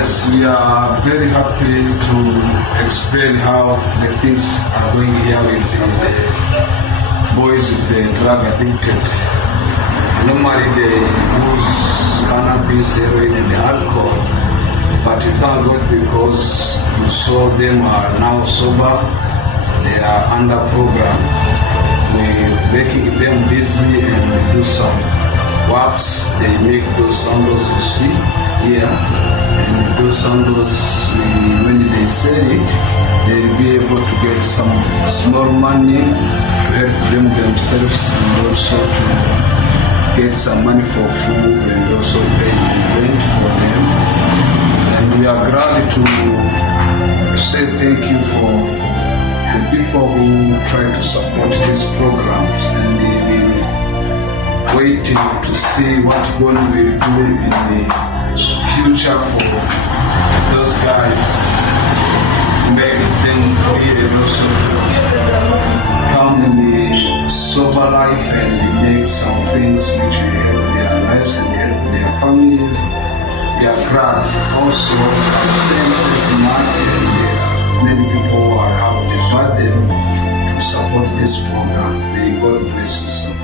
Yes, we are very happy to explain how the things are going here with the boys with the drug addicted. Normally they use cannabis, heroin and alcohol, but we thank God because you saw them are now sober, they are under program. We're making them busy and we do some works. They make those sandals you see here, and those sandals, when they sell it, they'll be able to get some small money to help them themselves and also to get some money for food and also pay the rent for them. And we are glad to say thank you for the people who try to support this program, and we waiting to see what God will do in the future for those guys, make them free and also come in the sober life and make some things which will help their lives and help their families. We are glad also many people who are having a burden to support this program. May God bless you so much.